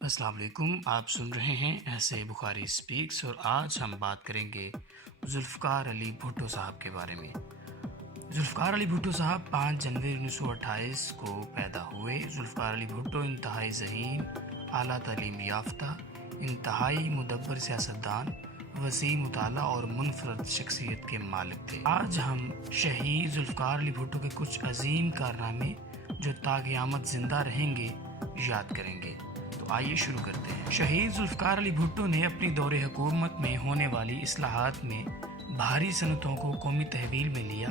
السلام علیکم، آپ سن رہے ہیں ایسے بخاری سپیکس، اور آج ہم بات کریں گے ذوالفقار علی بھٹو صاحب کے بارے میں۔ ذوالفقار علی بھٹو صاحب 5 جنوری 1928 کو پیدا ہوئے۔ ذوالفقار علی بھٹو انتہائی ذہین، اعلیٰ تعلیم یافتہ، انتہائی مدبر سیاستدان، وسیع مطالعہ اور منفرد شخصیت کے مالک تھے۔ آج ہم شہید ذوالفقار علی بھٹو کے کچھ عظیم کارنامے جو تا قیامت زندہ رہیں گے یاد کریں گے۔ تو آئیے شروع کرتے ہیں۔ شہید ذوالفقار علی بھٹو نے اپنی دور حکومت میں ہونے والی اصلاحات میں بھاری صنعتوں کو قومی تحویل میں لیا،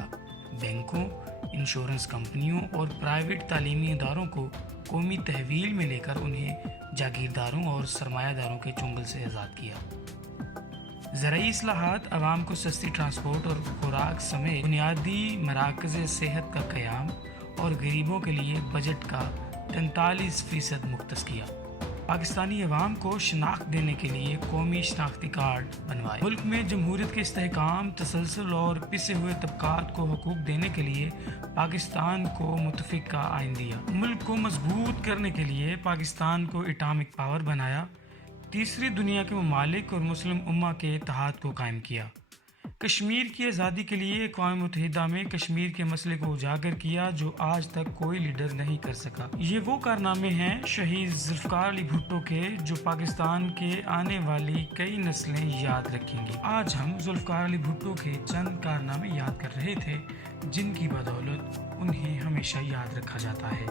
بینکوں، انشورنس کمپنیوں اور پرائیویٹ تعلیمی اداروں کو قومی تحویل میں لے کر انہیں جاگیرداروں اور سرمایہ داروں کے چنگل سے آزاد کیا۔ زرعی اصلاحات، عوام کو سستی ٹرانسپورٹ اور خوراک سمیت بنیادی مراکز صحت کا قیام اور غریبوں کے لیے بجٹ کا 43% مختص کیا۔ پاکستانی عوام کو شناخت دینے کے لیے قومی شناختی کارڈ بنوائے۔ ملک میں جمہوریت کے استحکام، تسلسل اور پسے ہوئے طبقات کو حقوق دینے کے لیے پاکستان کو متفق کا آئین دیا۔ ملک کو مضبوط کرنے کے لیے پاکستان کو ایٹامک پاور بنایا۔ تیسری دنیا کے ممالک اور مسلم امہ کے اتحاد کو قائم کیا۔ کشمیر کی آزادی کے لیے اقوام متحدہ میں کشمیر کے مسئلے کو اجاگر کیا جو آج تک کوئی لیڈر نہیں کر سکا۔ یہ وہ کارنامے ہیں شہید ذوالفقار علی بھٹو کے جو پاکستان کے آنے والی کئی نسلیں یاد رکھیں گی۔ آج ہم ذوالفقار علی بھٹو کے چند کارنامے یاد کر رہے تھے جن کی بدولت انہیں ہمیشہ یاد رکھا جاتا ہے۔